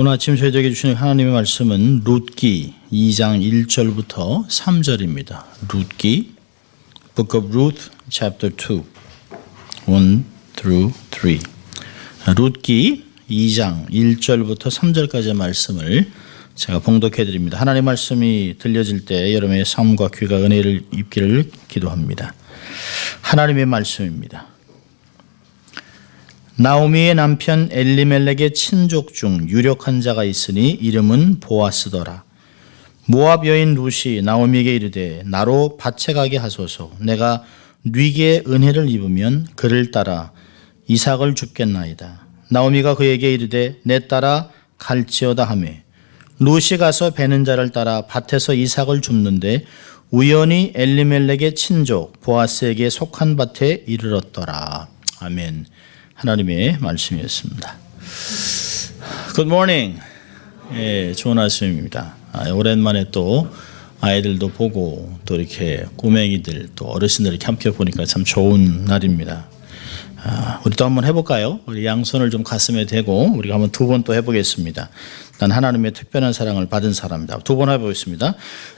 오늘 아침 저희에게 주시는 하나님의 말씀은 룻기 2장 1절부터 3절입니다. 룻기 Book of Ruth chapter 2 1 through 3 룻기 2장 1절부터 3절까지의 말씀을 제가 봉독해 드립니다. 하나님의 말씀이 들려질 때 여러분의 삶과 귀가 은혜를 입기를 기도합니다. 하나님의 말씀입니다. 나오미의 남편 엘리멜렉의 친족 중 유력한 자가 있으니 이름은 보아스더라. 모압 여인 룻이 나오미에게 이르되 나로 밭에 가게 하소서. 내가 네게 은혜를 입으면 그를 따라 이삭을 줍겠나이다. 나오미가 그에게 이르되 내 따라 갈지어다 하매 룻이 가서 베는 자를 따라 밭에서 이삭을 줍는데 우연히 엘리멜렉의 친족 보아스에게 속한 밭에 이르렀더라. 아멘. 하나님의 말씀이었습니다. Good morning. 예, 좋은 아침입니다. 오랜만에 또 아이들도 보고 또 이렇게 꼬맹이들 또 어르신들 이렇게 함께 보니까 참 좋은 날입니다. 우리 또 한번 해볼까요? 우리 양손을 좀 가슴에 대고 우리가 한번 두 번 또 해보겠습니다. 난 하나님의 특별한 사랑을 받은 사람이다. 두 번 해보겠습니다.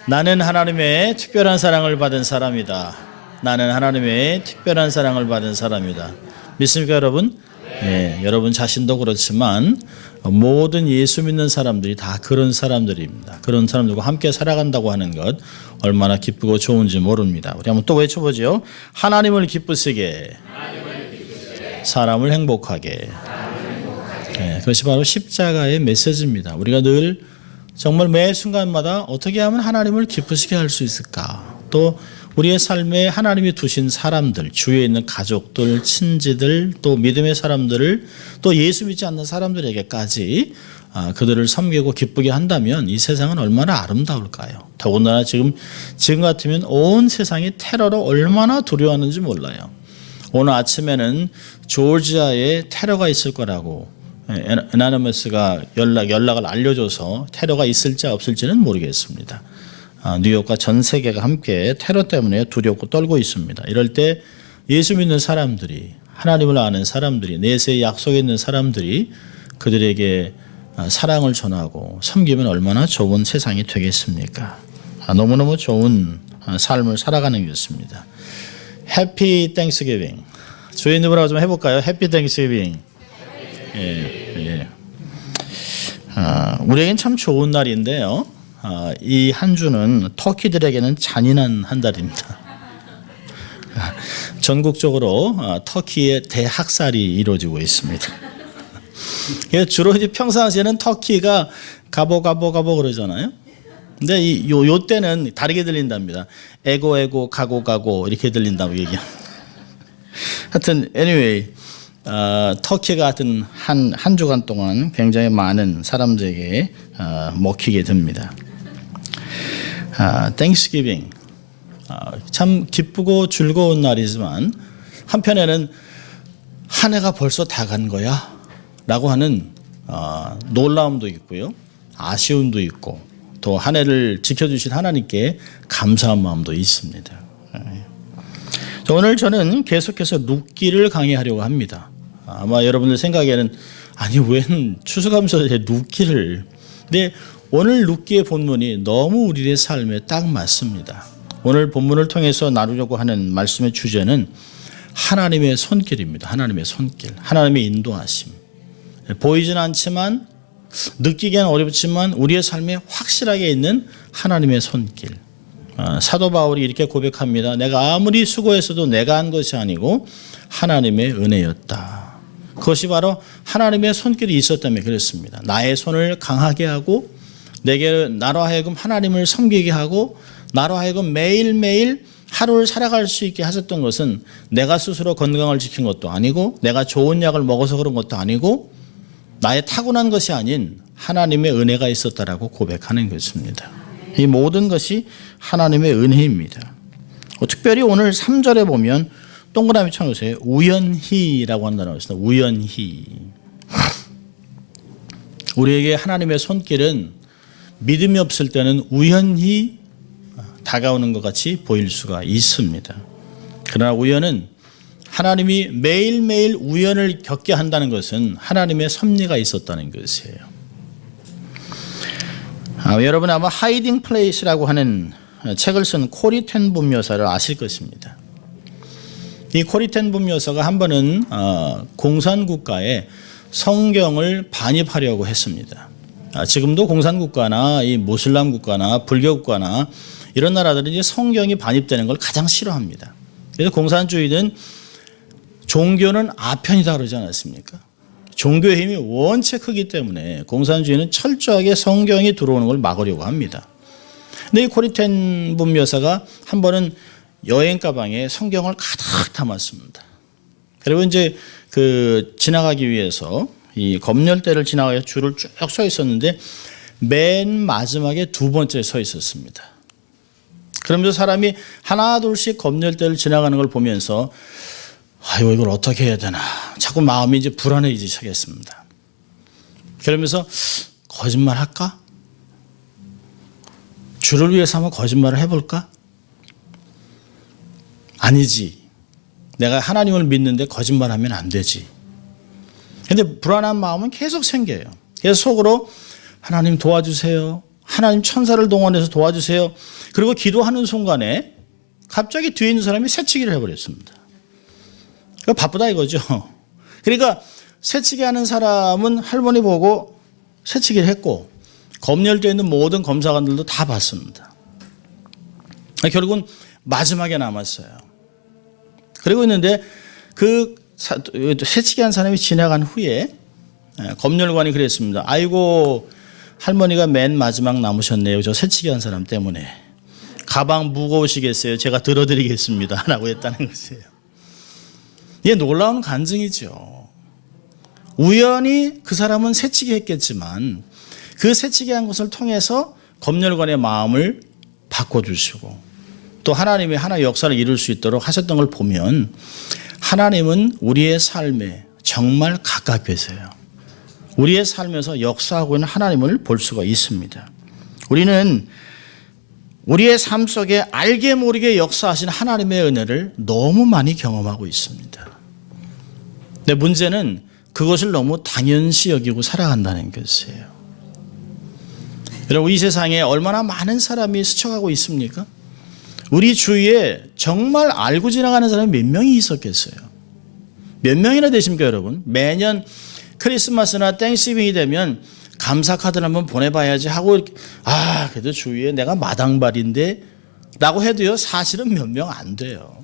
나는 하나님의 특별한 사랑을 받은 사람이다. 나는 하나님의 특별한 사랑을 받은 사람이다. 믿습니까 여러분? 네, 여러분 자신도 그렇지만 모든 예수 믿는 사람들이 다 그런 사람들입니다. 그런 사람들과 함께 살아간다고 하는 것 얼마나 기쁘고 좋은지 모릅니다. 우리 한번 또 외쳐보죠. 하나님을 기쁘시게, 사람을 행복하게. 네, 그것이 바로 십자가의 메시지입니다. 우리가 늘 정말 매 순간마다 어떻게 하면 하나님을 기쁘시게 할 수 있을까? 또 우리의 삶에 하나님이 두신 사람들, 주위에 있는 가족들, 친지들, 또 믿음의 사람들을 또 예수 믿지 않는 사람들에게까지 그들을 섬기고 기쁘게 한다면 이 세상은 얼마나 아름다울까요? 더군다나 지금 같으면 온 세상이 테러로 얼마나 두려워하는지 몰라요. 오늘 아침에는 조지아에 테러가 있을 거라고 에나노머스가 연락을 알려줘서 테러가 있을지 없을지는 모르겠습니다. 뉴욕과 전 세계가 함께 테러 때문에 두렵고 떨고 있습니다. 이럴 때 예수 믿는 사람들이, 하나님을 아는 사람들이, 내세에 약속에 있는 사람들이 그들에게 사랑을 전하고 섬기면 얼마나 좋은 세상이 되겠습니까? 너무너무 좋은 삶을 살아가는 것입니다. 해피 땡스기빙. 주인님으로 좀 해볼까요? 해피 땡스기빙. 예. 우리에겐 참 좋은 날인데요. 이 한 주는 터키들에게는 잔인한 한 달입니다. 전국적으로 터키의 대학살이 이루어지고 있습니다. 주로 이제 평상시에는 터키가 가보 그러잖아요. 근데 요 때는 다르게 들린답니다. 에고 가고 이렇게 들린다고 얘기합니다. 하여튼 anyway 터키가 하여튼 한 주간 동안 굉장히 많은 사람들에게 먹히게 됩니다. 땡스기빙 참 기쁘고 즐거운 날이지만 한편에는 한 해가 벌써 다 간 거야 라고 하는 놀라움도 있고요, 아쉬움도 있고 또 한 해를 지켜주신 하나님께 감사한 마음도 있습니다. 오늘 저는 계속해서 룻기를 강의하려고 합니다. 아마 여러분들 생각에는 아니 웬 추수감사절에 룻기를. 근데 오늘 룻기의 본문이 너무 우리의 삶에 딱 맞습니다. 오늘 본문을 통해서 나누려고 하는 말씀의 주제는 하나님의 손길입니다. 하나님의 손길, 하나님의 인도하심. 보이지는 않지만 느끼기는 어렵지만 우리의 삶에 확실하게 있는 하나님의 손길. 사도 바울이 이렇게 고백합니다. 내가 아무리 수고했어도 내가 한 것이 아니고 하나님의 은혜였다. 그것이 바로 하나님의 손길이 있었다면 그렇습니다. 나의 손을 강하게 하고 나로 하여금 하나님을 섬기게 하고 나로 하여금 매일매일 하루를 살아갈 수 있게 하셨던 것은 내가 스스로 건강을 지킨 것도 아니고 내가 좋은 약을 먹어서 그런 것도 아니고 나의 타고난 것이 아닌 하나님의 은혜가 있었다라고 고백하는 것입니다. 이 모든 것이 하나님의 은혜입니다. 특별히 오늘 3절에 보면 동그라미 쳐놓으세요. 우연히라고 하는 단어가 있습니다. 우연히. 우리에게 하나님의 손길은 믿음이 없을 때는 우연히 다가오는 것 같이 보일 수가 있습니다. 그러나 우연은 하나님이 매일매일 우연을 겪게 한다는 것은 하나님의 섭리가 있었다는 것이에요. 여러분 아마 하이딩 플레이스라고 하는 책을 쓴 코리 텐붐 여사를 아실 것입니다. 이 코리 텐붐 여사가 한 번은 공산국가에 성경을 반입하려고 했습니다. 지금도 공산국가나 이 모슬람 국가나 불교 국가나 이런 나라들은 이제 성경이 반입되는 걸 가장 싫어합니다. 그래서 공산주의는 종교는 아편이다 그러지 않았습니까? 종교의 힘이 원체 크기 때문에 공산주의는 철저하게 성경이 들어오는 걸 막으려고 합니다. 근데 이 코리 텐붐 여사가 한 번은 여행 가방에 성경을 가득 담았습니다. 그리고 이제 지나가기 위해서 이 검열대를 지나가서 줄을 쭉 서 있었는데 맨 마지막에 두 번째 서 있었습니다. 그러면서 사람이 하나 둘씩 검열대를 지나가는 걸 보면서 아이고 이걸 어떻게 해야 되나 자꾸 마음이 이제 불안해지기 시작했습니다. 그러면서 거짓말 할까? 주를 위해서 한번 거짓말을 해볼까? 아니지. 내가 하나님을 믿는데 거짓말하면 안 되지. 근데 불안한 마음은 계속 생겨요. 그래서 속으로 하나님 도와주세요. 하나님 천사를 동원해서 도와주세요. 그리고 기도하는 순간에 갑자기 뒤에 있는 사람이 새치기를 해버렸습니다. 바쁘다 이거죠. 그러니까 새치기 하는 사람은 할머니 보고 새치기를 했고 검열되어 있는 모든 검사관들도 다 봤습니다. 결국은 마지막에 남았어요. 그리고 있는데 새치기 한 사람이 지나간 후에 검열관이 그랬습니다. 아이고 할머니가 맨 마지막 남으셨네요. 저 새치기 한 사람 때문에. 가방 무거우시겠어요? 제가 들어드리겠습니다. 라고 했다는 것이에요. 이게 놀라운 간증이죠. 우연히 그 사람은 새치기 했겠지만 그 새치기 한 것을 통해서 검열관의 마음을 바꿔주시고 또 하나님의 하나의 역사를 이룰 수 있도록 하셨던 걸 보면 하나님은 우리의 삶에 정말 가까이 계세요. 우리의 삶에서 역사하고 있는 하나님을 볼 수가 있습니다. 우리는 우리의 삶 속에 알게 모르게 역사하신 하나님의 은혜를 너무 많이 경험하고 있습니다. 근데 문제는 그것을 너무 당연시 여기고 살아간다는 것이에요. 여러분 이 세상에 얼마나 많은 사람이 스쳐가고 있습니까? 우리 주위에 정말 알고 지나가는 사람이 몇 명이 있었겠어요? 몇 명이나 되십니까 여러분? 매년 크리스마스나 땡스기빙이 되면 감사 카드를 한번 보내봐야지 하고 그래도 주위에 내가 마당발인데 라고 해도요 사실은 몇 명 안 돼요.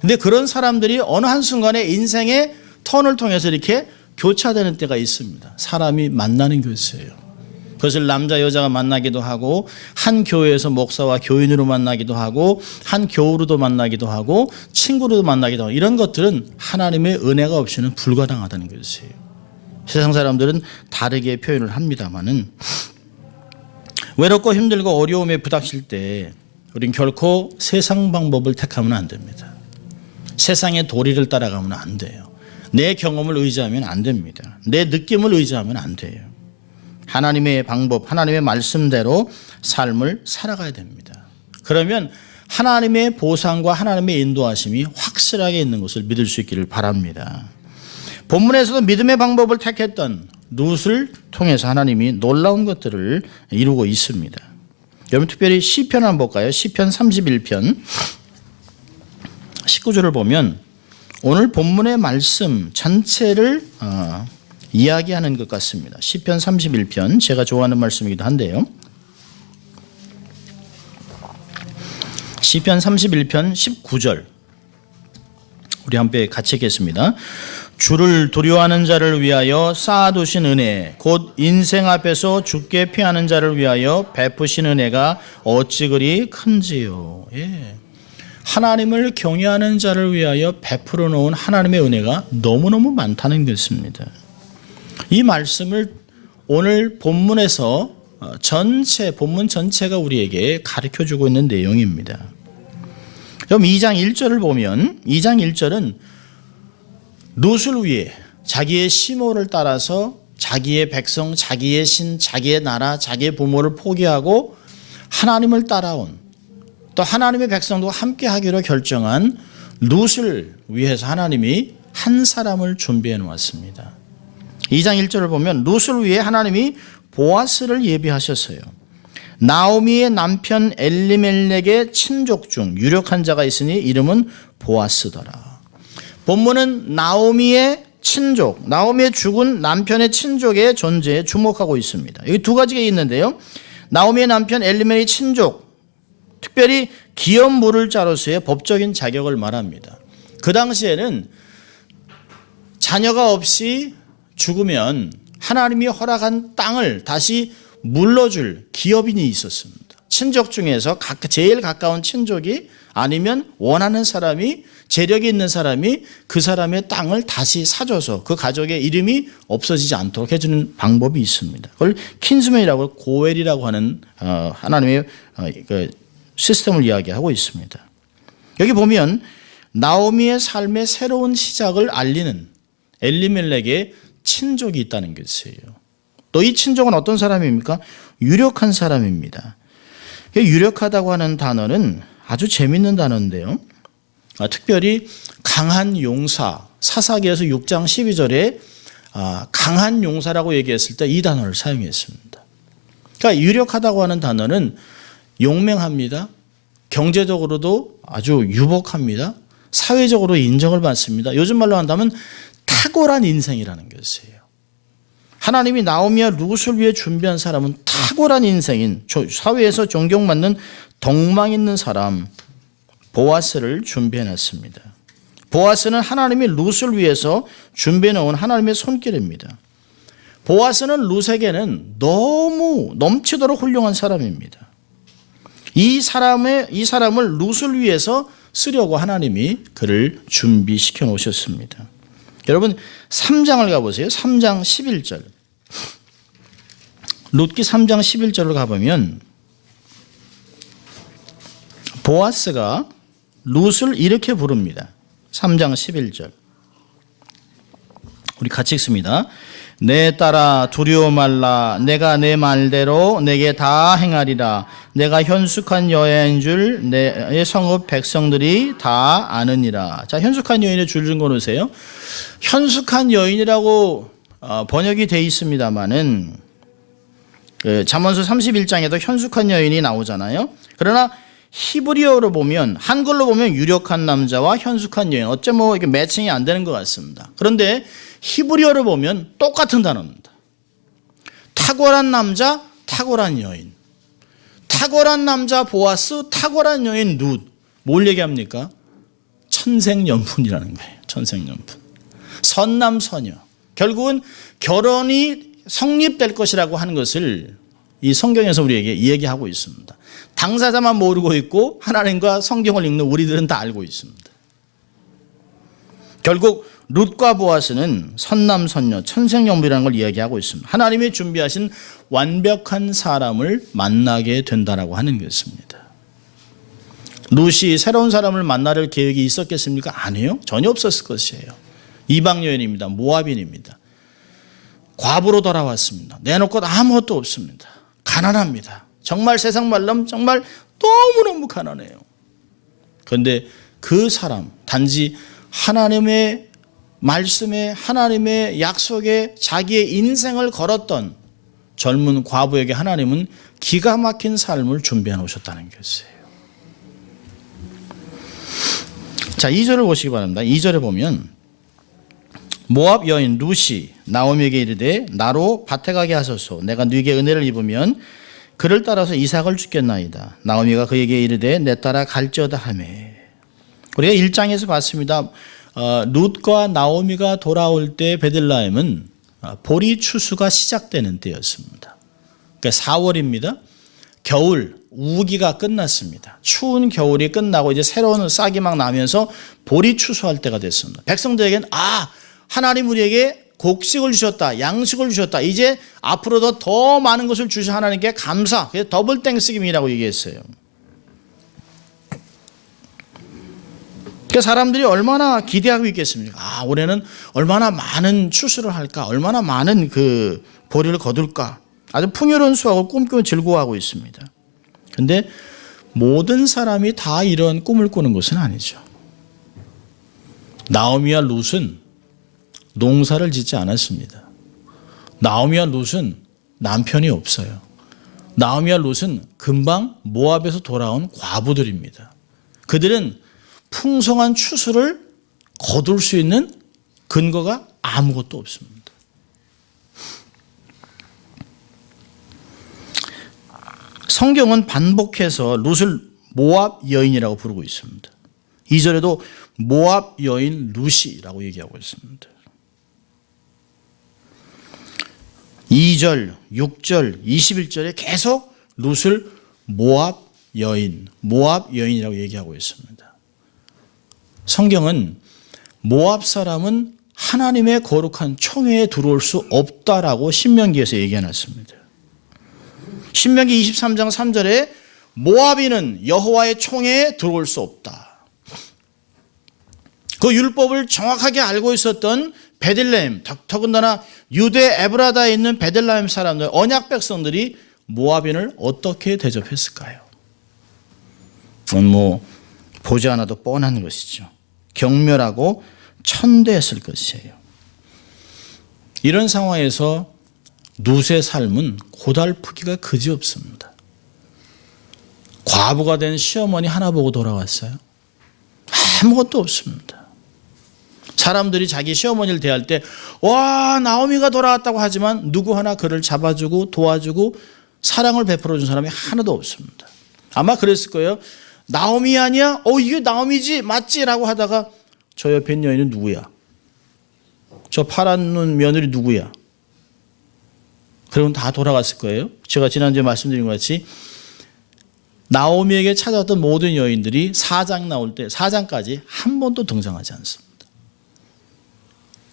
근데 그런 사람들이 어느 한순간에 인생의 턴을 통해서 이렇게 교차되는 때가 있습니다. 사람이 만나는 것이에요. 그것을 남자 여자가 만나기도 하고 한 교회에서 목사와 교인으로 만나기도 하고 한 교우로도 만나기도 하고 친구로도 만나기도 하고 이런 것들은 하나님의 은혜가 없이는 불가능하다는 것이에요. 세상 사람들은 다르게 표현을 합니다마는 외롭고 힘들고 어려움에 부닥칠 때 우린 결코 세상 방법을 택하면 안 됩니다. 세상의 도리를 따라가면 안 돼요. 내 경험을 의지하면 안 됩니다. 내 느낌을 의지하면 안 돼요. 하나님의 방법, 하나님의 말씀대로 삶을 살아가야 됩니다. 그러면 하나님의 보상과 하나님의 인도하심이 확실하게 있는 것을 믿을 수 있기를 바랍니다. 본문에서도 믿음의 방법을 택했던 룻을 통해서 하나님이 놀라운 것들을 이루고 있습니다. 여러분 특별히 시편 한번 볼까요? 시편 31편 19절을 보면 오늘 본문의 말씀 전체를 이야기하는 것 같습니다. 시편 31편 제가 좋아하는 말씀이기도 한데요. 시편 31편 19절 우리 함께 같이 읽겠습니다. 주를 두려워하는 자를 위하여 쌓아두신 은혜 곧 인생 앞에서 죽게 피하는 자를 위하여 베푸신 은혜가 어찌 그리 큰지요. 하나님을 경외하는 자를 위하여 베풀어 놓은 하나님의 은혜가 너무너무 많다는 것입니다. 이 말씀을 오늘 본문에서 본문 전체가 우리에게 가르쳐주고 있는 내용입니다. 그럼 2장 1절을 보면 2장 1절은 룻을 위해 자기의 시모를 따라서 자기의 백성, 자기의 신, 자기의 나라, 자기의 부모를 포기하고 하나님을 따라온 또 하나님의 백성도 함께 하기로 결정한 룻을 위해서 하나님이 한 사람을 준비해 놓았습니다. 2장 1절을 보면 룻을 위해 하나님이 보아스를 예비하셨어요. 나오미의 남편 엘리멜렉의 친족 중 유력한 자가 있으니 이름은 보아스더라. 본문은 나오미의 친족, 나오미의 죽은 남편의 친족의 존재에 주목하고 있습니다. 여기 두 가지가 있는데요. 나오미의 남편 엘리멜렉의 친족, 특별히 기업 물을 자로서의 법적인 자격을 말합니다. 그 당시에는 자녀가 없이 죽으면 하나님이 허락한 땅을 다시 물러줄 기업인이 있었습니다. 친족 중에서 제일 가까운 친족이 아니면 원하는 사람이, 재력이 있는 사람이 그 사람의 땅을 다시 사줘서 그 가족의 이름이 없어지지 않도록 해주는 방법이 있습니다. 그걸 킨스맨이라고, 고엘이라고 하는 하나님의 그 시스템을 이야기하고 있습니다. 여기 보면 나오미의 삶의 새로운 시작을 알리는 엘리멜렉의 친족이 있다는 것이에요. 또 이 친족은 어떤 사람입니까? 유력한 사람입니다. 유력하다고 하는 단어는 아주 재밌는 단어인데요. 특별히 강한 용사, 사사기에서 6장 12절에 강한 용사라고 얘기했을 때 이 단어를 사용했습니다. 그러니까 유력하다고 하는 단어는 용맹합니다. 경제적으로도 아주 유복합니다. 사회적으로 인정을 받습니다. 요즘 말로 한다면 탁월한 인생이라는 것이에요. 하나님이 나오미와 룻을 위해 준비한 사람은 탁월한 인생인, 사회에서 존경받는 덕망 있는 사람 보아스를 준비해놨습니다. 보아스는 하나님이 룻을 위해서 준비해놓은 하나님의 손길입니다. 보아스는 룻에게는 너무 넘치도록 훌륭한 사람입니다. 이 사람을 룻을 위해서 쓰려고 하나님이 그를 준비시켜 놓으셨습니다. 여러분 3장을 가보세요. 3장 11절. 룻기 3장 11절을 가보면 보아스가 룻을 이렇게 부릅니다. 3장 11절. 우리 같이 읽습니다. 내 딸아 두려워 말라. 내가 내 말대로 내게 다 행하리라. 내가 현숙한 여인인 줄 내 성읍 백성들이 다 아느니라. 자, 현숙한 여인의 줄 좀 거놓으세요. 현숙한 여인이라고 번역이 되어 있습니다만은 잠언서 31장에도 현숙한 여인이 나오잖아요. 그러나 히브리어로 보면, 한글로 보면 유력한 남자와 현숙한 여인, 어째 뭐 이게 매칭이 안 되는 것 같습니다. 그런데 히브리어로 보면 똑같은 단어입니다. 탁월한 남자, 탁월한 여인. 탁월한 남자 보아스, 탁월한 여인 룻. 뭘 얘기합니까? 천생연분이라는 거예요. 천생연분. 선남선녀. 결국은 결혼이 성립될 것이라고 하는 것을 이 성경에서 우리에게 이야기하고 있습니다. 당사자만 모르고 있고 하나님과 성경을 읽는 우리들은 다 알고 있습니다. 결국 룻과 보아스는 선남선녀, 천생연분이라는 걸 이야기하고 있습니다. 하나님이 준비하신 완벽한 사람을 만나게 된다라고 하는 것입니다. 룻이 새로운 사람을 만날 계획이 있었겠습니까? 아니요. 전혀 없었을 것이에요. 이방 여인입니다. 모압인입니다. 과부로 돌아왔습니다. 내놓을 것 아무것도 없습니다. 가난합니다. 정말 세상 말로 정말 너무너무 가난해요. 그런데 그 사람, 단지 하나님의 말씀에, 하나님의 약속에 자기의 인생을 걸었던 젊은 과부에게 하나님은 기가 막힌 삶을 준비해 놓으셨다는 것이에요. 자, 2절을 보시기 바랍니다. 2절에 보면 모압 여인 룻이 나오미에게 이르되 나로 밭에 가게 하소서. 내가 네게 은혜를 입으면 그를 따라서 이삭을 주겠나이다. 나오미가 그에게 이르되 내 따라 갈지어다 하매. 우리가 1장에서 봤습니다. 룻과 나오미가 돌아올 때 베들레헴은 보리 추수가 시작되는 때였습니다. 그러니까 4월입니다. 겨울 우기가 끝났습니다. 추운 겨울이 끝나고 이제 새로운 싹이 막 나면서 보리 추수할 때가 됐습니다. 백성들에게는 하나님 우리에게 곡식을 주셨다, 양식을 주셨다. 이제 앞으로도 더 많은 것을 주신 하나님께 감사. 그래서 더블 땡스기빙이라고 얘기했어요. 그러니까 사람들이 얼마나 기대하고 있겠습니까? 올해는 얼마나 많은 추수를 할까? 얼마나 많은 그 보리를 거둘까? 아주 풍요로운 수확을 꿈꾸며 즐거워하고 있습니다. 그런데 모든 사람이 다 이런 꿈을 꾸는 것은 아니죠. 나오미와 룻은 농사를 짓지 않았습니다. 나오미와 룻은 남편이 없어요. 나오미와 룻은 금방 모압에서 돌아온 과부들입니다. 그들은 풍성한 추수를 거둘 수 있는 근거가 아무것도 없습니다. 성경은 반복해서 룻을 모압 여인이라고 부르고 있습니다. 2절에도 모압 여인 룻이라고 얘기하고 있습니다. 2절, 6절, 21절에 계속 룻을 모압 여인이라고 얘기하고 있습니다. 성경은 모압 사람은 하나님의 거룩한 총회에 들어올 수 없다라고 신명기에서 얘기해놨습니다. 신명기 23장 3절에 모압인은 여호와의 총회에 들어올 수 없다. 그 율법을 정확하게 알고 있었던 베들레헴, 더군다나 유대 에브라다에 있는 베들레헴 사람들, 언약 백성들이 모압인을 어떻게 대접했을까요? 그건 보지 않아도 뻔한 것이죠. 경멸하고 천대했을 것이에요. 이런 상황에서 룻의 삶은 고달프기가 그지없습니다. 과부가 된 시어머니 하나 보고 돌아왔어요. 아무것도 없습니다. 사람들이 자기 시어머니를 대할 때 와, 나오미가 돌아왔다고 하지만 누구 하나 그를 잡아주고 도와주고 사랑을 베풀어준 사람이 하나도 없습니다. 아마 그랬을 거예요. 나오미 아니야? 이게 나오미지 맞지? 라고 하다가 저 옆에 있는 여인은 누구야? 저 파란 눈 며느리 누구야? 그러면 다 돌아갔을 거예요. 제가 지난주에 말씀드린 것 같이 나오미에게 찾아왔던 모든 여인들이 4장 나올 때 4장까지 한 번도 등장하지 않습니다.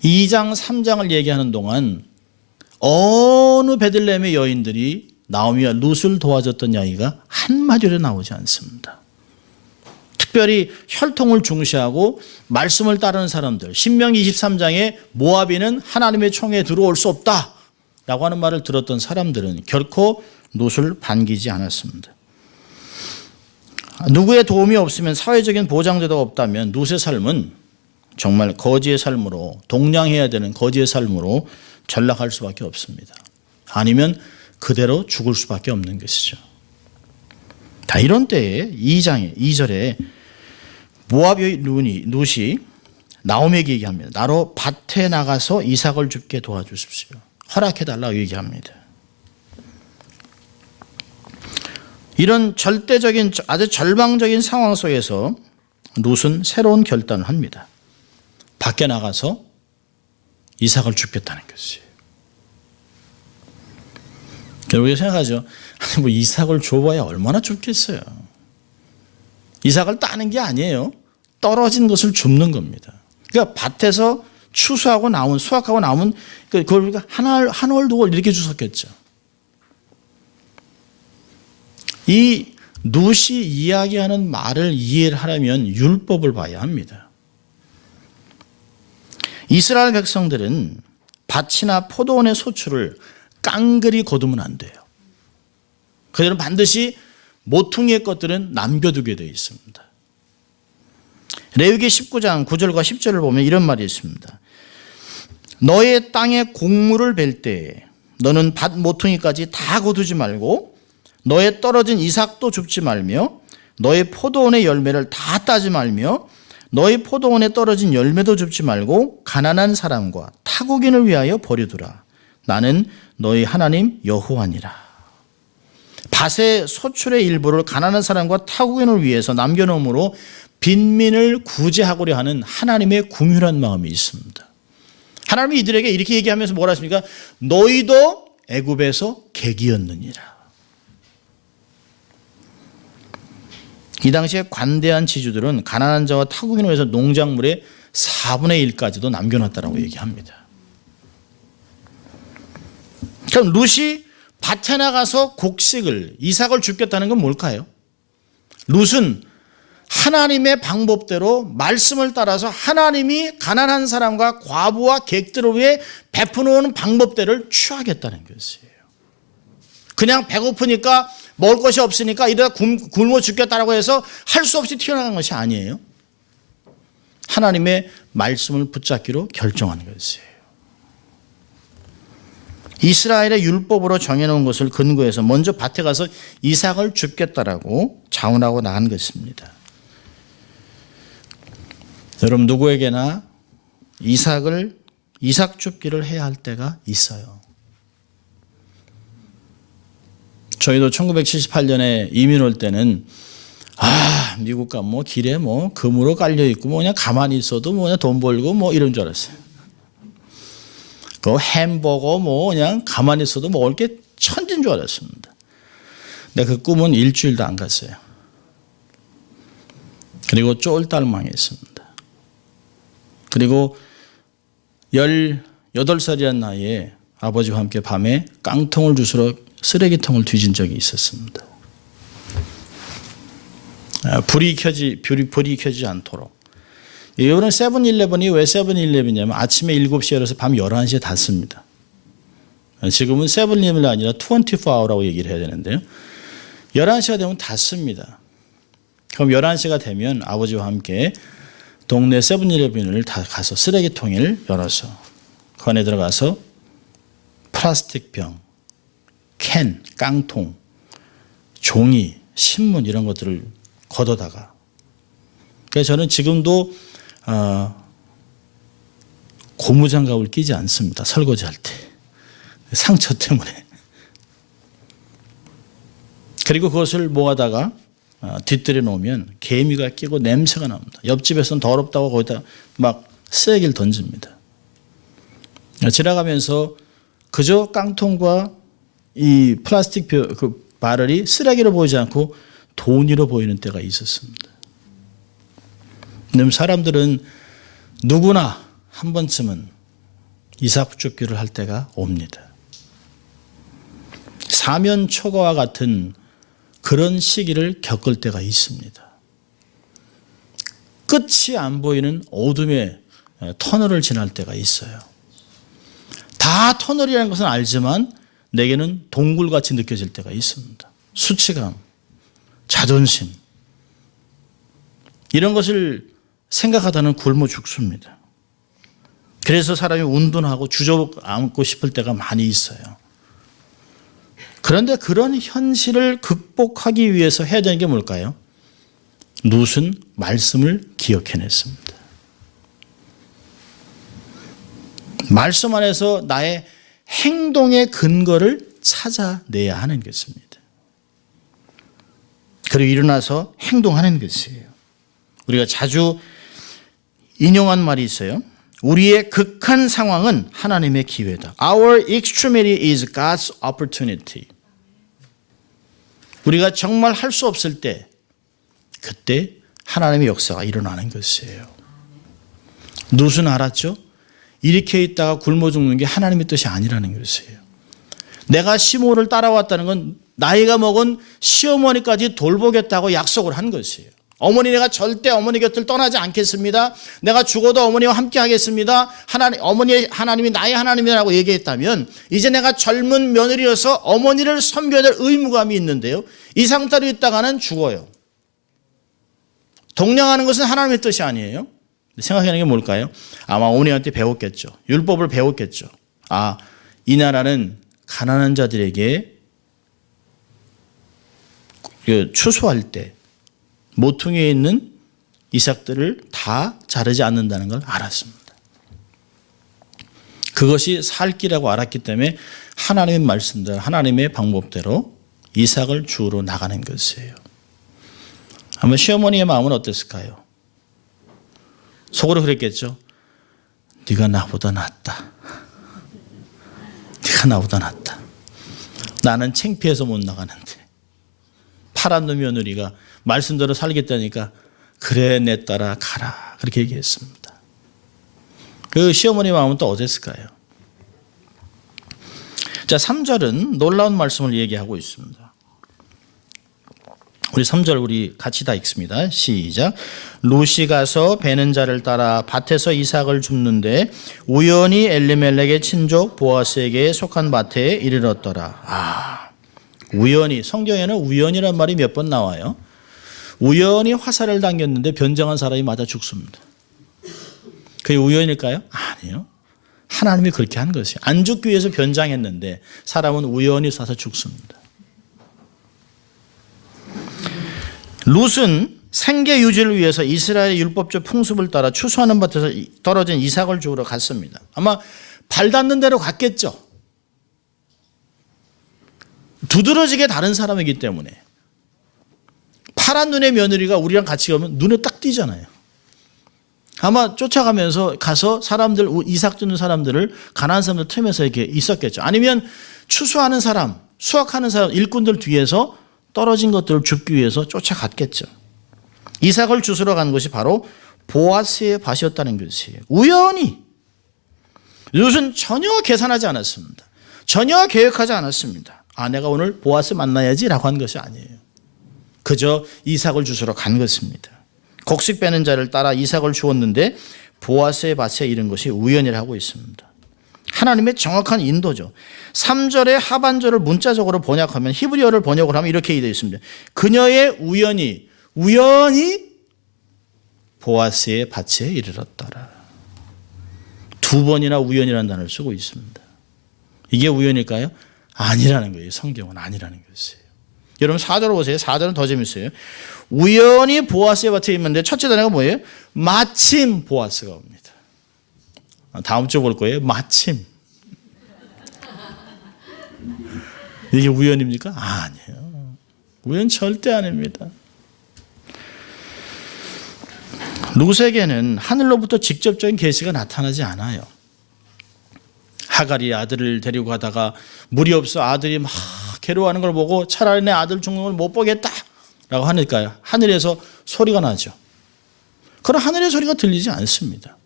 2장 3장을 얘기하는 동안 어느 베들레헴의 여인들이 나오미와 룻을 도와줬던 이야기가 한마디로 나오지 않습니다. 특별히 혈통을 중시하고 말씀을 따르는 사람들, 신명기 23장에 모압인은 하나님의 총회에 들어올 수 없다라고 하는 말을 들었던 사람들은 결코 룻을 반기지 않았습니다. 누구의 도움이 없으면, 사회적인 보장제도가 없다면 룻의 삶은 정말 거지의 삶으로, 동냥해야 되는 거지의 삶으로 전락할 수밖에 없습니다. 아니면 그대로 죽을 수밖에 없는 것이죠. 다 이런 때에 2절에 모압 여인 룻이 나오미에게 얘기합니다. 나로 밭에 나가서 이삭을 줍게 도와주십시오. 허락해달라고 얘기합니다. 이런 절대적인, 아주 절망적인 상황 속에서 룻은 새로운 결단을 합니다. 밖에 나가서 이삭을 줍겠다는 것이에요. 우리가 생각하죠. 이삭을 줘봐야 얼마나 줍겠어요. 이삭을 따는 게 아니에요. 떨어진 것을 줍는 겁니다. 그러니까 밭에서 추수하고 나온, 수확하고 나오면 그걸 한 올, 두 올 이렇게 주셨겠죠. 이 룻이 이야기하는 말을 이해를 하려면 율법을 봐야 합니다. 이스라엘 백성들은 밭이나 포도원의 소출을 깡그리 거두면 안 돼요. 그들은 반드시 모퉁이의 것들은 남겨두게 되어 있습니다. 레위기 19장 9절과 10절을 보면 이런 말이 있습니다. 너의 땅에 곡물을 벨 때에 너는 밭 모퉁이까지 다 거두지 말고 너의 떨어진 이삭도 줍지 말며 너의 포도원의 열매를 다 따지 말며 너의 포도원에 떨어진 열매도 줍지 말고 가난한 사람과 타국인을 위하여 버려두라. 나는 너희 하나님 여호와니라. 밭의 소출의 일부를 가난한 사람과 타국인을 위해서 남겨놓음으로 빈민을 구제하고자 하는 하나님의 궁휼한 마음이 있습니다. 하나님이 이들에게 이렇게 얘기하면서 뭐라 했습니까? 너희도 애굽에서 객이었느니라. 이 당시에 관대한 지주들은 가난한 자와 타국인을 위해서 농작물의 4분의 1까지도 남겨놨다고 얘기합니다. 그럼 룻이 밭에 나가서 곡식을, 이삭을 줍겠다는 건 뭘까요? 룻은 하나님의 방법대로 말씀을 따라서 하나님이 가난한 사람과 과부와 객들을 위해 베푸는 방법대로를 취하겠다는 것이에요. 그냥 배고프니까 먹을 것이 없으니까 이러다 굶어 죽겠다라고 해서 할 수 없이 튀어나간 것이 아니에요. 하나님의 말씀을 붙잡기로 결정한 것이에요. 이스라엘의 율법으로 정해놓은 것을 근거해서 먼저 밭에 가서 이삭을 줍겠다라고 자원하고 나간 것입니다. 여러분 누구에게나 이삭 줍기를 해야 할 때가 있어요. 저희도 1978년에 이민 올 때는 미국 가면 뭐 길에 뭐 금으로 깔려 있고 뭐 그냥 가만히 있어도 뭐 그냥 돈 벌고 뭐 이런 줄 알았어요. 그 햄버거 뭐 그냥 가만히 있어도 먹을 게 천진 줄 알았습니다. 근데 그 꿈은 일주일도 안 갔어요. 그리고 쫄딱 망했습니다. 그리고 18살이란 나이에 아버지와 함께 밤에 깡통을 주스러 쓰레기통을 뒤진 적이 있었습니다. 불이 켜지지 않도록. 이번엔 세븐일레븐이 왜 세븐일레븐이냐면 아침에 7시에 열어서 밤 11시에 닫습니다. 지금은 세븐일레븐이 아니라 24hour라고 얘기를 해야 되는데요. 11시가 되면 닫습니다. 그럼 11시가 되면 아버지와 함께 동네 세븐일레븐을 다 가서 쓰레기통을 열어서 그 안에 들어가서 플라스틱 병, 캔, 깡통, 종이, 신문 이런 것들을 걷어다가. 그래서 저는 지금도 고무장갑을 끼지 않습니다. 설거지할 때. 상처 때문에. 그리고 그것을 모아다가 뒤뜰에 놓으면 개미가 끼고 냄새가 납니다. 옆집에서는 더럽다고 거기다 막 쓰레기를 던집니다. 지나가면서 그저 깡통과 이 플라스틱 그 바늘이 쓰레기로 보이지 않고 돈으로 보이는 때가 있었습니다. 사람들은 누구나 한 번쯤은 이삭 줍기를 할 때가 옵니다. 사면초가와 같은 그런 시기를 겪을 때가 있습니다. 끝이 안 보이는 어둠의 터널을 지날 때가 있어요. 다 터널이라는 것은 알지만 내게는 동굴같이 느껴질 때가 있습니다. 수치감, 자존심 이런 것을 생각하다는 굶어 죽습니다. 그래서 사람이 운둔하고 주저앉고 싶을 때가 많이 있어요. 그런데 그런 현실을 극복하기 위해서 해야 되는 게 뭘까요? 룻은 말씀을 기억해냈습니다. 말씀 안에서 나의 행동의 근거를 찾아내야 하는 것입니다. 그리고 일어나서 행동하는 것이에요. 우리가 자주 인용한 말이 있어요. 우리의 극한 상황은 하나님의 기회다. Our extremity is God's opportunity. 우리가 정말 할 수 없을 때 그때 하나님의 역사가 일어나는 것이에요. 룻은 알았죠? 이렇게 있다가 굶어 죽는 게 하나님의 뜻이 아니라는 것이에요. 내가 시므온을 따라왔다는 건 나이가 먹은 시어머니까지 돌보겠다고 약속을 한 것이에요. 어머니 내가 절대 어머니 곁을 떠나지 않겠습니다. 내가 죽어도 어머니와 함께 하겠습니다. 하나님이 나의 하나님이라고 얘기했다면 이제 내가 젊은 며느리여서 어머니를 섬겨야 될 의무감이 있는데요. 이 상태로 있다가는 죽어요. 동령하는 것은 하나님의 뜻이 아니에요. 생각하는 게 뭘까요? 아마 어머니한테 배웠겠죠. 율법을 배웠겠죠. 이 나라는 가난한 자들에게 추수할 때 모퉁이에 있는 이삭들을 다 자르지 않는다는 걸 알았습니다. 그것이 살 길이라고 알았기 때문에 하나님의 말씀대로 하나님의 방법대로 이삭을 주우러 나가는 것이에요. 아마 시어머니의 마음은 어땠을까요? 속으로 그랬겠죠. 네가 나보다 낫다. 네가 나보다 낫다. 나는 창피해서 못 나가는데 파란 놈 며느리가 말씀대로 살겠다니까 그래 내 딸아 가라 그렇게 얘기했습니다. 그 시어머니 마음은 또 어땠을까요? 자, 3절은 놀라운 말씀을 얘기하고 있습니다. 우리 3절 우리 같이 다 읽습니다. 시작. 룻이 가서 베는 자를 따라 밭에서 이삭을 줍는데 우연히 엘리멜렉의 친족 보아스에게 속한 밭에 이르렀더라. 우연히, 성경에는 우연이란 말이 몇 번 나와요. 우연히 화살을 당겼는데 변장한 사람이 맞아 죽습니다. 그게 우연일까요? 아니요. 하나님이 그렇게 한 것이에요. 안 죽기 위해서 변장했는데 사람은 우연히 사서 죽습니다. 룻은 생계 유지를 위해서 이스라엘의 율법적 풍습을 따라 추수하는 밭에서 떨어진 이삭을 주우러 갔습니다. 아마 발 닿는 대로 갔겠죠. 두드러지게 다른 사람이기 때문에. 파란 눈의 며느리가 우리랑 같이 가면 눈에 딱 띄잖아요. 아마 쫓아가면서 가서 사람들, 이삭 주는 사람들을 가난한 사람들 틈에서 이렇게 있었겠죠. 아니면 추수하는 사람, 수확하는 사람, 일꾼들 뒤에서 떨어진 것들을 줍기 위해서 쫓아갔겠죠. 이삭을 주스러 간 것이 바로 보아스의 밭이었다는 것이에요. 우연히. 룻은 전혀 계산하지 않았습니다. 전혀 계획하지 않았습니다. 아, 내가 오늘 보아스 만나야지라고 한 것이 아니에요. 그저 이삭을 주스러 간 것입니다. 곡식 빼는 자를 따라 이삭을 주었는데 보아스의 밭에 이른 것이 우연이라고 있습니다. 하나님의 정확한 인도죠. 3절의 하반절을 문자적으로 번역하면, 히브리어를 번역을 하면 이렇게 되어 있습니다. 그녀의 우연히 보아스의 밭에 이르렀더라. 두 번이나 우연이라는 단어를 쓰고 있습니다. 이게 우연일까요? 아니라는 거예요. 성경은 아니라는 것이에요. 여러분 4절 보세요. 4절은 더 재밌어요. 우연히 보아스의 밭에 있는데 첫째 단어가 뭐예요? 마침 보아스가 옵니다. 다음 주 볼 거예요. 마침. 이게 우연입니까? 아니에요. 우연 절대 아닙니다. 룻에게는 하늘로부터 직접적인 계시가 나타나지 않아요. 하갈이 아들을 데리고 가다가 물이 없어 아들이 막 괴로워하는 걸 보고 차라리 내 아들 죽는 걸 못 보겠다라고 하니까요. 하늘에서 소리가 나죠. 그러나 하늘의 소리가 들리지 않습니다.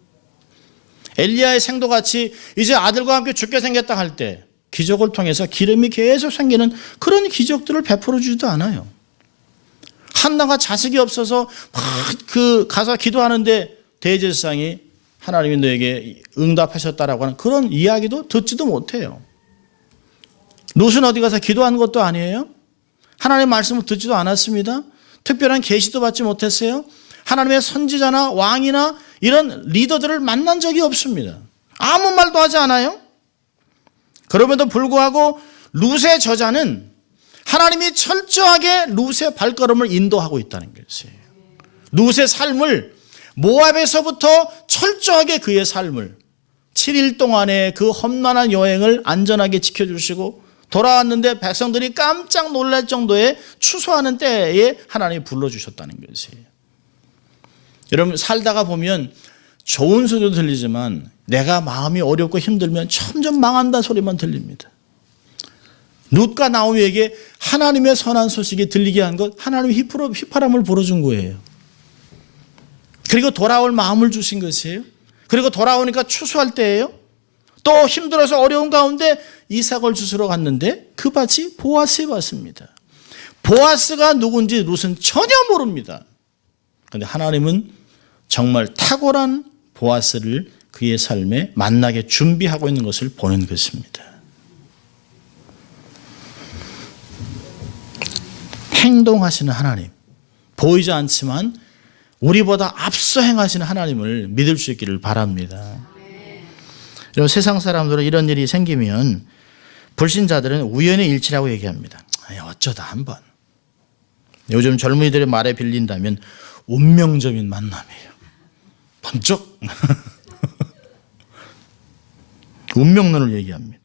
엘리야의 생도같이 이제 아들과 함께 죽게 생겼다 할 때 기적을 통해서 기름이 계속 생기는 그런 기적들을 베풀어 주지도 않아요. 한나가 자식이 없어서 막 가서 기도하는데 대제사장이 하나님이 너에게 응답하셨다라고 하는 그런 이야기도 듣지도 못해요. 룻은 어디 가서 기도한 것도 아니에요. 하나님의 말씀을 듣지도 않았습니다. 특별한 계시도 받지 못했어요. 하나님의 선지자나 왕이나 이런 리더들을 만난 적이 없습니다. 아무 말도 하지 않아요. 그럼에도 불구하고 룻의 저자는 하나님이 철저하게 룻의 발걸음을 인도하고 있다는 것이에요. 룻의 삶을 모압에서부터 철저하게 그의 삶을 7일 동안의 그 험난한 여행을 안전하게 지켜주시고 돌아왔는데 백성들이 깜짝 놀랄 정도의 추수하는 때에 하나님이 불러주셨다는 것이에요. 여러분 살다가 보면 좋은 소리도 들리지만 내가 마음이 어렵고 힘들면 점점 망한다는 소리만 들립니다. 룻과 나오미에게 하나님의 선한 소식이 들리게 한 것, 하나님이 휘파람을 불어준 거예요. 그리고 돌아올 마음을 주신 것이에요. 그리고 돌아오니까 추수할 때예요. 또 힘들어서 어려운 가운데 이삭을 주스러 갔는데 그 밭이 보아스의 밭입니다. 보아스가 누군지 룻은 전혀 모릅니다. 그런데 하나님은 정말 탁월한 보아스를 그의 삶에 만나게 준비하고 있는 것을 보는 것입니다. 행동하시는 하나님, 보이지 않지만 우리보다 앞서 행하시는 하나님을 믿을 수 있기를 바랍니다. 여러분, 세상 사람들은 이런 일이 생기면 불신자들은 우연의 일치라고 얘기합니다. 어쩌다 한번. 요즘 젊은이들의 말에 빌린다면 운명적인 만남이에요. 번쩍 운명론을 얘기합니다.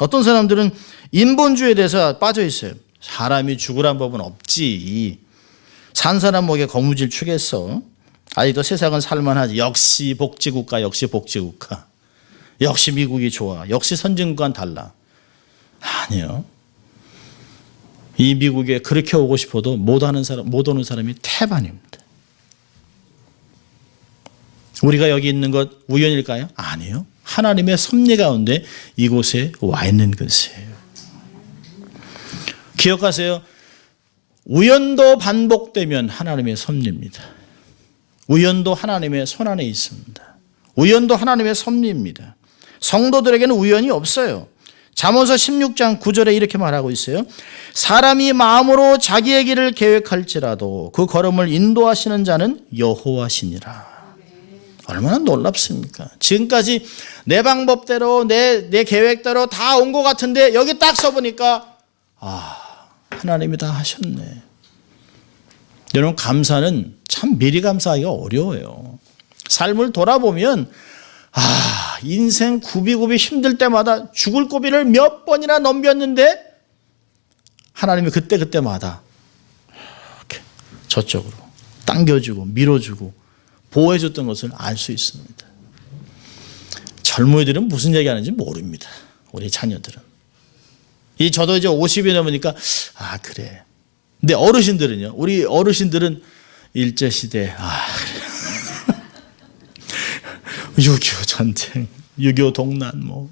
어떤 사람들은 인본주의에 대해서 빠져 있어요. 사람이 죽으란 법은 없지. 산 사람 목에 거무줄 추겠어. 아직도 세상은 살만하지. 역시 복지국가, 역시 복지국가. 역시 미국이 좋아. 역시 선진국과는 달라. 아니요. 이 미국에 그렇게 오고 싶어도 못 오는 사람이 태반입니다. 우리가 여기 있는 것 우연일까요? 아니요. 하나님의 섭리 가운데 이곳에 와 있는 것이에요. 기억하세요. 우연도 반복되면 하나님의 섭리입니다. 우연도 하나님의 손안에 있습니다. 우연도 하나님의 섭리입니다. 성도들에게는 우연이 없어요. 잠언서 16장 9절에 이렇게 말하고 있어요. 사람이 마음으로 자기의 길을 계획할지라도 그 걸음을 인도하시는 자는 여호와시니라. 얼마나 놀랍습니까? 지금까지 내 방법대로 내 계획대로 다 온 것 같은데 여기 딱 써보니까 하나님이 다 하셨네. 여러분, 감사는 참 미리 감사하기가 어려워요. 삶을 돌아보면 인생 굽이굽이 힘들 때마다 죽을 고비를 몇 번이나 넘겼는데 하나님이 그때마다 이렇게 저쪽으로 당겨주고 밀어주고 보호해줬던 것을 알 수 있습니다. 젊은이들은 무슨 얘기하는지 모릅니다. 우리 자녀들은. 저도 이제 50이 넘으니까 그래. 근데 어르신들은요. 우리 어르신들은 일제시대 그래. 6.25 전쟁, 6.25 동란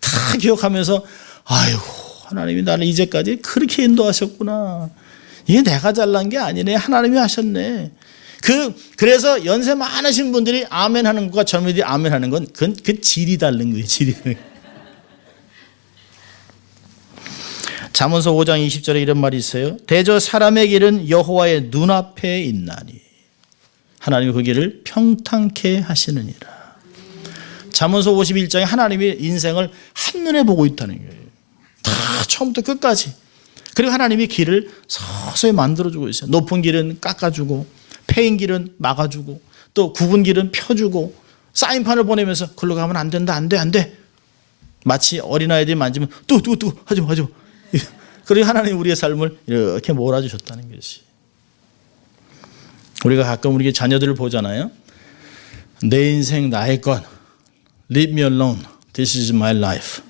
다 기억하면서 아이고 하나님이 나를 이제까지 그렇게 인도하셨구나. 이게 내가 잘난 게 아니네. 하나님이 하셨네. 그래서 연세 많으신 분들이 아멘 하는 것과 젊은이들이 아멘 하는 건 그 질이 다른 거예요. 질이. 잠언서 5장 20절에 이런 말이 있어요. 대저 사람의 길은 여호와의 눈앞에 있나니 하나님이 그 길을 평탄케 하시느니라. 잠언서 51장에 하나님이 인생을 한눈에 보고 있다는 거예요. 다 처음부터 끝까지. 그리고 하나님이 길을 서서히 만들어주고 있어요. 높은 길은 깎아주고 패인 길은 막아주고 또 굽은 길은 펴주고 사인판을 보내면서 글로 가면 안 된다, 안 돼. 마치 어린아이들이 만지면 또 하지 마. 그리고 하나님 우리의 삶을 이렇게 몰아주셨다는 것이. 우리가 가끔 우리 자녀들을 보잖아요. 내 인생 나의 것. Leave me alone. This is my life.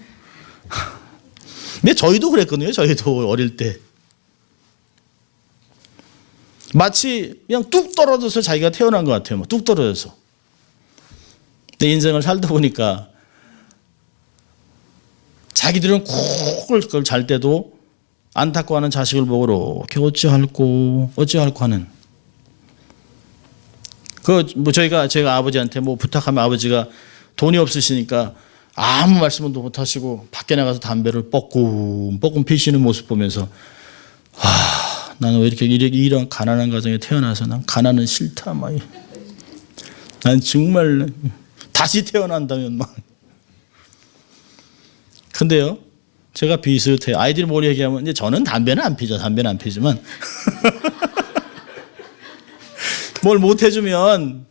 근데 저희도 그랬거든요. 저희도 어릴 때. 마치 그냥 뚝 떨어져서 자기가 태어난 것 같아요. 뚝 떨어져서. 내 인생을 살다 보니까 자기들은 쿡을 잘 때도 안타까워하는 자식을 보고 이렇게 어찌할꼬 하는. 제가 아버지한테 부탁하면 아버지가 돈이 없으시니까 아무 말씀도 못 하시고 밖에 나가서 담배를 뻐끔 피시는 모습 보면서 나는 왜 이렇게 이런 가난한 가정에 태어나서 난 가난은 싫다. 난 정말 다시 태어난다면 근데요, 제가 비슷해요. 아이들이 뭘 얘기하면 이제 저는 담배는 안 피지만 뭘 못 해주면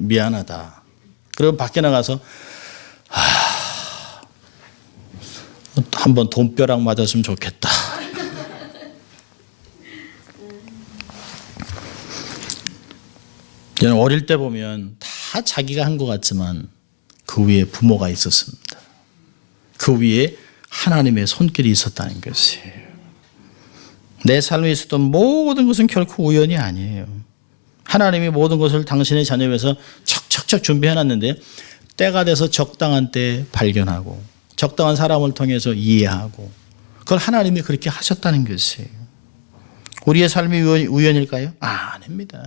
미안하다. 그리고 밖에 나가서 한번 돈벼락 맞았으면 좋겠다. 저는 어릴 때 보면 다 자기가 한 것 같지만 그 위에 부모가 있었습니다. 그 위에 하나님의 손길이 있었다는 것이에요. 내 삶에 있었던 모든 것은 결코 우연이 아니에요. 하나님이 모든 것을 당신의 자녀 위해서 척척척 준비해놨는데 때가 돼서 적당한 때 발견하고 적당한 사람을 통해서 이해하고 그걸 하나님이 그렇게 하셨다는 것이에요. 우리의 삶이 우연일까요? 아닙니다.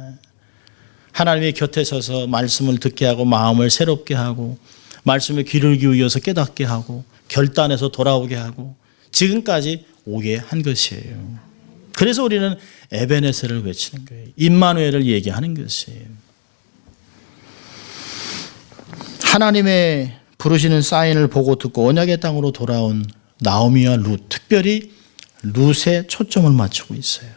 하나님의 곁에 서서 말씀을 듣게 하고 마음을 새롭게 하고 말씀에 귀를 기울여서 깨닫게 하고 결단해서 돌아오게 하고 지금까지 오게 한 것이에요. 그래서 우리는 에베네셀을 외치는 거예요. 임마누엘을 얘기하는 것이에요. 하나님의 부르시는 사인을 보고 듣고 언약의 땅으로 돌아온 나오미와 룻, 특별히 룻에 초점을 맞추고 있어요.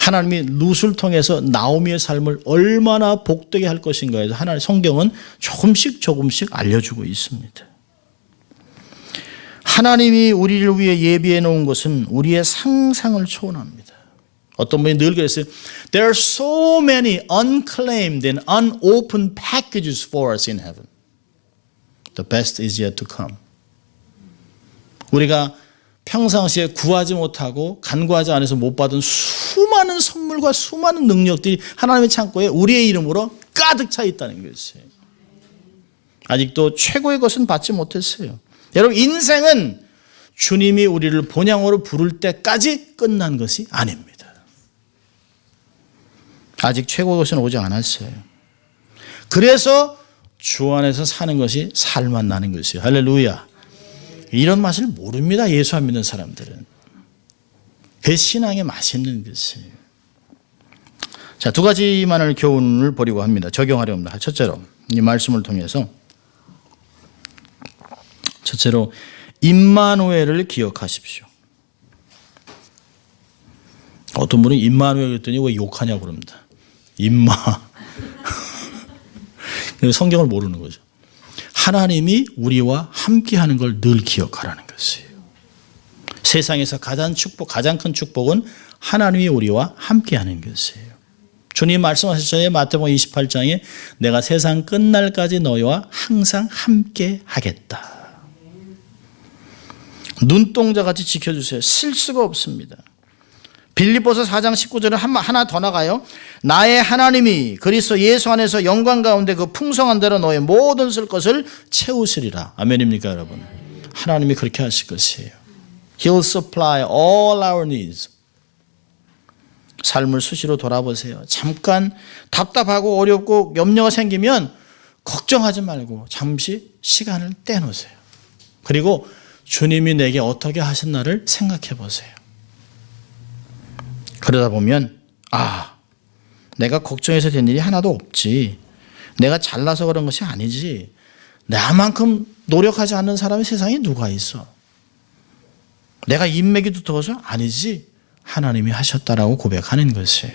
하나님이 룻을 통해서 나오미의 삶을 얼마나 복되게 할 것인가에 대해서 하나님 성경은 조금씩 알려주고 있습니다. 하나님이 우리를 위해 예비해 놓은 것은 우리의 상상을 초월합니다. 어떤 분이 늘 그랬어요. There are so many unclaimed and unopened packages for us in heaven. The best is yet to come. 우리가 평상시에 구하지 못하고 간구하지 않아서 못 받은 수많은 선물과 수많은 능력들이 하나님의 창고에 우리의 이름으로 가득 차 있다는 것이에요. 아직도 최고의 것은 받지 못했어요. 여러분, 인생은 주님이 우리를 본향으로 부를 때까지 끝난 것이 아닙니다. 아직 최고의 것은 오지 않았어요. 그래서 주 안에서 사는 것이 살맛 나는 것이에요. 할렐루야. 이런 맛을 모릅니다. 예수 안 믿는 사람들은. 그 신앙의 맛이 있는 것이에요. 자, 두 가지만을 교훈을 보려고 합니다. 적용하려 합니다. 첫째로 이 말씀을 통해서 첫째로 임마누엘을 기억하십시오. 어떤 분이 임마누엘 그랬더니 왜 욕하냐고 그럽니다. 임마. 성경을 모르는 거죠. 하나님이 우리와 함께하는 걸 늘 기억하라는 것이에요. 세상에서 가장 큰 축복은 하나님이 우리와 함께하는 것이에요. 주님 말씀하셨잖아요. 마태복음 28장에 내가 세상 끝날까지 너희와 항상 함께하겠다. 눈동자같이 지켜주세요. 실수가 없습니다. 빌립보서 4장 19절에 하나 더 나가요. 나의 하나님이 그리스도 예수 안에서 영광 가운데 그 풍성한 대로 너의 모든 쓸 것을 채우시리라. 아멘입니까 여러분? 하나님이 그렇게 하실 것이에요. He'll supply all our needs. 삶을 수시로 돌아보세요. 잠깐 답답하고 어렵고 염려가 생기면 걱정하지 말고 잠시 시간을 떼놓으세요. 그리고 주님이 내게 어떻게 하셨나를 생각해 보세요. 그러다 보면 내가 걱정해서 된 일이 하나도 없지. 내가 잘나서 그런 것이 아니지. 나만큼 노력하지 않는 사람이 세상에 누가 있어. 내가 인맥이 두터워서 아니지. 하나님이 하셨다라고 고백하는 것이에요.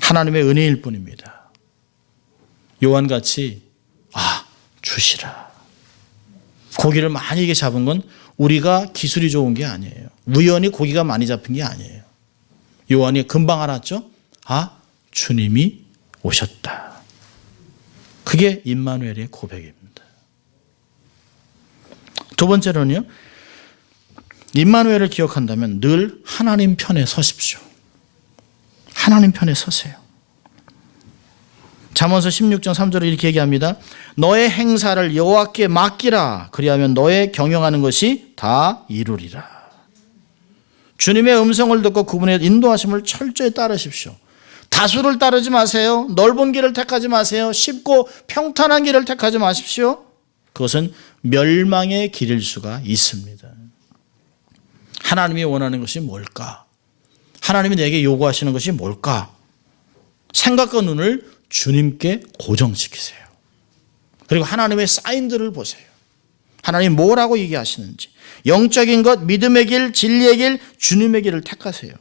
하나님의 은혜일 뿐입니다. 요한같이 주시라. 고기를 많이 잡은 건 우리가 기술이 좋은 게 아니에요. 우연히 고기가 많이 잡힌 게 아니에요. 요한이 금방 알았죠? 주님이 오셨다. 그게 임마누엘의 고백입니다. 두 번째로는요. 임마누엘을 기억한다면 늘 하나님 편에 서십시오. 하나님 편에 서세요. 잠언서 16장 3절에 이렇게 얘기합니다. 너의 행사를 여호와께 맡기라. 그리하면 너의 경영하는 것이 다 이루리라. 주님의 음성을 듣고 그분의 인도하심을 철저히 따르십시오. 다수를 따르지 마세요. 넓은 길을 택하지 마세요. 쉽고 평탄한 길을 택하지 마십시오. 그것은 멸망의 길일 수가 있습니다. 하나님이 원하는 것이 뭘까? 하나님이 내게 요구하시는 것이 뭘까? 생각과 눈을 주님께 고정시키세요. 그리고 하나님의 사인들을 보세요. 하나님 뭐라고 얘기하시는지. 영적인 것, 믿음의 길, 진리의 길, 주님의 길을 택하세요.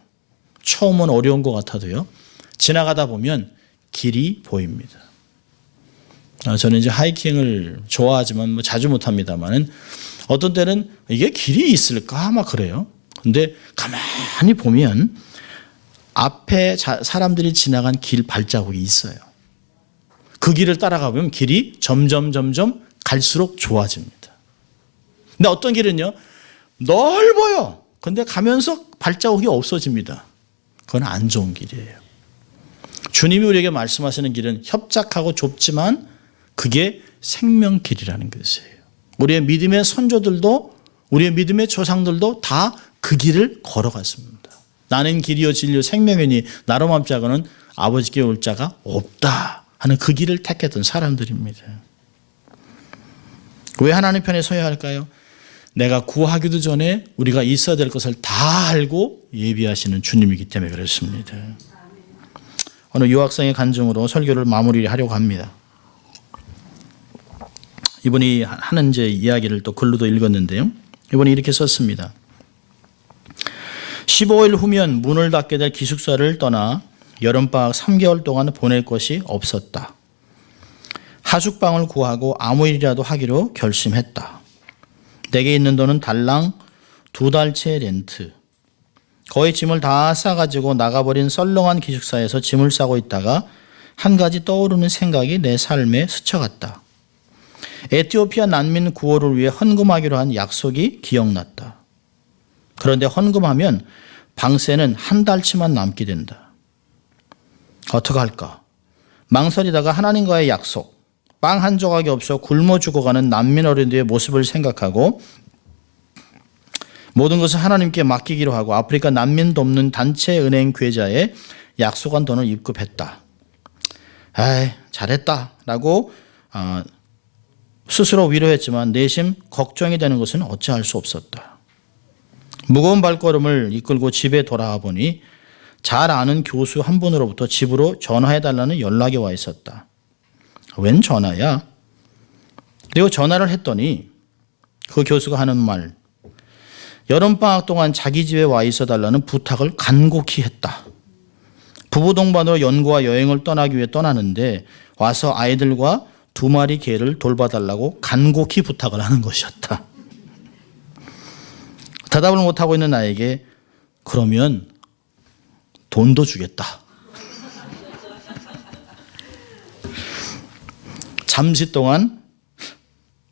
처음은 어려운 것 같아도요. 지나가다 보면 길이 보입니다. 저는 이제 하이킹을 좋아하지만 자주 못합니다만은 어떤 때는 이게 길이 있을까 아마 그래요. 근데 가만히 보면 앞에 사람들이 지나간 길 발자국이 있어요. 그 길을 따라가 보면 길이 점점 갈수록 좋아집니다. 근데 어떤 길은요. 넓어요. 근데 가면서 발자국이 없어집니다. 그건 안 좋은 길이에요. 주님이 우리에게 말씀하시는 길은 협착하고 좁지만 그게 생명길이라는 것이에요. 우리의 믿음의 선조들도 우리의 믿음의 조상들도 다 그 길을 걸어갔습니다. 나는 길이요 진리요 생명이니 나로 맘지 않고는 아버지께 올 자가 없다 하는 그 길을 택했던 사람들입니다. 왜 하나님 편에 서야 할까요? 내가 구하기도 전에 우리가 있어야 될 것을 다 알고 예비하시는 주님이기 때문에 그렇습니다. 오늘 유학생의 간증으로 설교를 마무리하려고 합니다. 이분이 하는 이제 이야기를 또 글로도 읽었는데요. 이분이 이렇게 썼습니다. 15일 후면 문을 닫게 될 기숙사를 떠나 여름방학 3개월 동안 보낼 것이 없었다. 하숙방을 구하고 아무 일이라도 하기로 결심했다. 내게 있는 돈은 달랑 2달치 렌트. 거의 짐을 다 싸가지고 나가버린 썰렁한 기숙사에서 짐을 싸고 있다가 한 가지 떠오르는 생각이 내 삶에 스쳐갔다. 에티오피아 난민 구호를 위해 헌금하기로 한 약속이 기억났다. 그런데 헌금하면 방세는 한 달치만 남게 된다. 어떡할까? 망설이다가 하나님과의 약속, 빵 한 조각이 없어 굶어 죽어가는 난민 어린이의 모습을 생각하고 모든 것을 하나님께 맡기기로 하고 아프리카 난민 돕는 단체 은행 계좌에 약속한 돈을 입금했다. 잘했다 라고 스스로 위로했지만 내심 걱정이 되는 것은 어찌할 수 없었다. 무거운 발걸음을 이끌고 집에 돌아와 보니 잘 아는 교수 한 분으로부터 집으로 전화해달라는 연락이 와 있었다. 웬 전화야? 그리고 전화를 했더니 그 교수가 하는 말, 여름방학 동안 자기 집에 와 있어달라는 부탁을 간곡히 했다. 부부 동반으로 연구와 여행을 떠나기 위해 떠나는데 와서 아이들과 2마리 개를 돌봐달라고 간곡히 부탁을 하는 것이었다. 대답을 못하고 있는 나에게 그러면 돈도 주겠다. 잠시 동안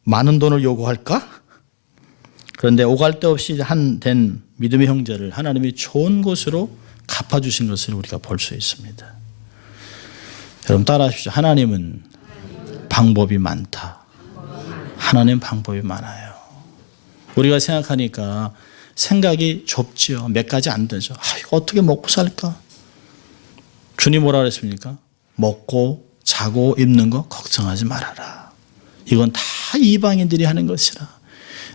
많은 돈을 요구할까? 그런데 오갈 데 없이 된 믿음의 형제를 하나님이 좋은 곳으로 갚아주신 것을 우리가 볼 수 있습니다. 여러분 따라하십시오. 하나님은 방법이 많다. 하나님 방법이 많아요. 우리가 생각하니까 생각이 좁지요. 몇 가지 안 되죠. 이거 어떻게 먹고 살까? 주님 뭐라 그랬습니까? 먹고 자고 입는 거 걱정하지 말아라. 이건 다 이방인들이 하는 것이라.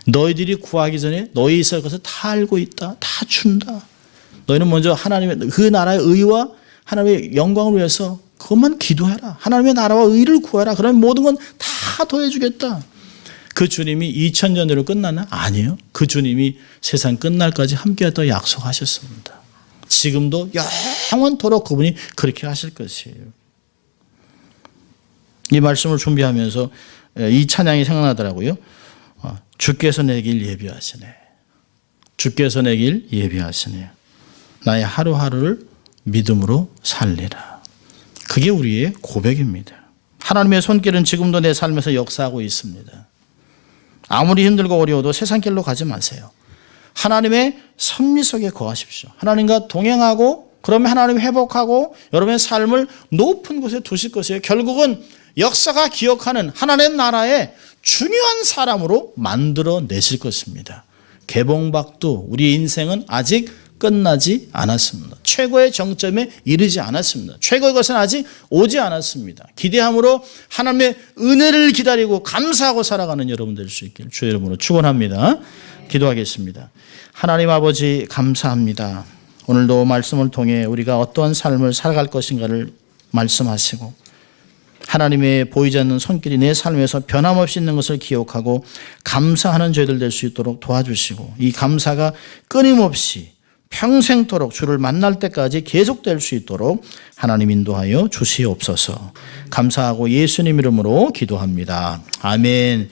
너희들이 구하기 전에 너희 있을 것을 다 알고 있다. 다 준다. 너희는 먼저 하나님의 그 나라의 의와 하나님의 영광을 위해서 그것만 기도해라. 하나님의 나라와 의를 구하라. 그러면 모든 건 다 더해주겠다. 그 주님이 2000년 전으로 끝났나? 아니에요. 그 주님이 세상 끝날까지 함께하다 약속하셨습니다. 지금도 영원토록 그분이 그렇게 하실 것이에요. 이 말씀을 준비하면서 이 찬양이 생각나더라고요. 주께서 내 길 예비하시네. 주께서 내 길 예비하시네. 나의 하루하루를 믿음으로 살리라. 그게 우리의 고백입니다. 하나님의 손길은 지금도 내 삶에서 역사하고 있습니다. 아무리 힘들고 어려워도 세상 길로 가지 마세요. 하나님의 섭리 속에 거하십시오. 하나님과 동행하고 그러면 하나님 회복하고 여러분의 삶을 높은 곳에 두실 것이에요. 결국은 역사가 기억하는 하나님 나라의 중요한 사람으로 만들어내실 것입니다. 개봉박두 우리 인생은 아직 끝나지 않았습니다. 최고의 정점에 이르지 않았습니다. 최고의 것은 아직 오지 않았습니다. 기대함으로 하나님의 은혜를 기다리고 감사하고 살아가는 여러분 될 수 있기를 주의 이름으로 축원합니다. 기도하겠습니다. 하나님 아버지 감사합니다. 오늘도 말씀을 통해 우리가 어떠한 삶을 살아갈 것인가를 말씀하시고 하나님의 보이지 않는 손길이 내 삶에서 변함없이 있는 것을 기억하고 감사하는 저희들 될 수 있도록 도와주시고 이 감사가 끊임없이 평생토록 주를 만날 때까지 계속될 수 있도록 하나님 인도하여 주시옵소서. 감사하고 예수님 이름으로 기도합니다. 아멘.